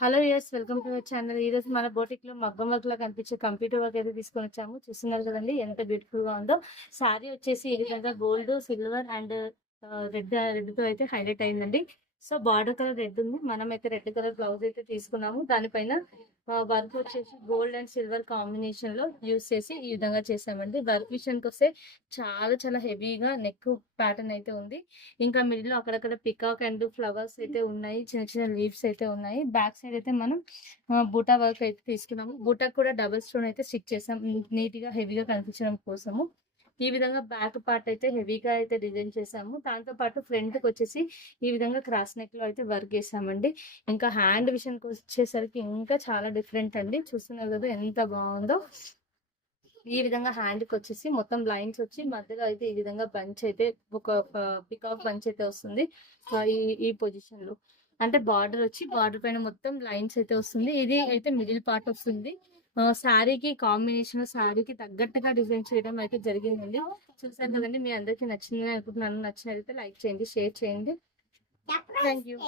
Hello yes welcome to our channel. ఈ రోజు మన బోటిక్ లో మగ్గం వర్క్ లా కనిపించే కంప్యూటర్ వర్క్ అయితే తీసుకొని వచ్చాము. చూస్తున్నారు కదండి ఎంత బ్యూటిఫుల్ గా ఉందో. శారీ వచ్చేసి ఈ విధంగా గోల్డ్, సిల్వర్ అండ్ రెడ్ తో అయితే హైలైట్ అయిందండి. సో బార్డర్ కలర్ రెడ్ ఉంది, మనం అయితే రెడ్ కలర్ బ్లౌజ్ అయితే తీసుకున్నాము. దానిపైన వర్క్ వచ్చేసి గోల్డ్ అండ్ సిల్వర్ కాంబినేషన్ లో యూస్ చేసి ఈ విధంగా చేసామండి. వర్క్ విషయానికి వస్తే చాలా చాలా హెవీగా నెక్ ప్యాటర్న్ అయితే ఉంది. ఇంకా మిడిల్ లో అక్కడక్కడ పికాక్ అండ్ ఫ్లవర్స్ అయితే ఉన్నాయి, చిన్న చిన్న లీవ్స్ అయితే ఉన్నాయి. బ్యాక్ సైడ్ అయితే మనం బూటా వర్క్ అయితే తీసుకున్నాము. బూటా కూడా డబుల్ స్టోన్ అయితే స్టిక్ చేసాం, నీట్ గా హెవీగా కనిపించడం కోసము. ఈ విధంగా బ్యాక్ పార్ట్ అయితే హెవీగా అయితే డిజైన్ చేసాము. దాంతో పాటు ఫ్రంట్ కి వచ్చేసి ఈ విధంగా క్రాస్ నెక్ లో అయితే వర్క్ చేసామండి. ఇంకా హ్యాండ్ విషయానికి వచ్చేసరికి ఇంకా చాలా డిఫరెంట్ అండి. చూస్తున్నారు కదా ఎంత బాగుందో. ఈ విధంగా హ్యాండ్ కి వచ్చేసి మొత్తం లైన్స్ వచ్చి మధ్యలో అయితే ఈ విధంగా బంచ్ అయితే ఒక పికాక్ బంచ్ అయితే వస్తుంది. ఈ ఈ పొజిషన్ లో అంటే బార్డర్ వచ్చి బార్డర్ పైన మొత్తం లైన్స్ అయితే వస్తుంది. ఇది అయితే మిడిల్ పార్ట్ వస్తుంది. శారీకి కాంబినేషన్, శారీకి తగ్గట్టుగా డిజైన్ చేయడం అయితే జరిగిందండి. చూసారు కదండి, మీ అందరికి నచ్చిందని అనుకుంటున్నాను. నచ్చినట్లయితే లైక్ చేయండి, షేర్ చేయండి. Thank you.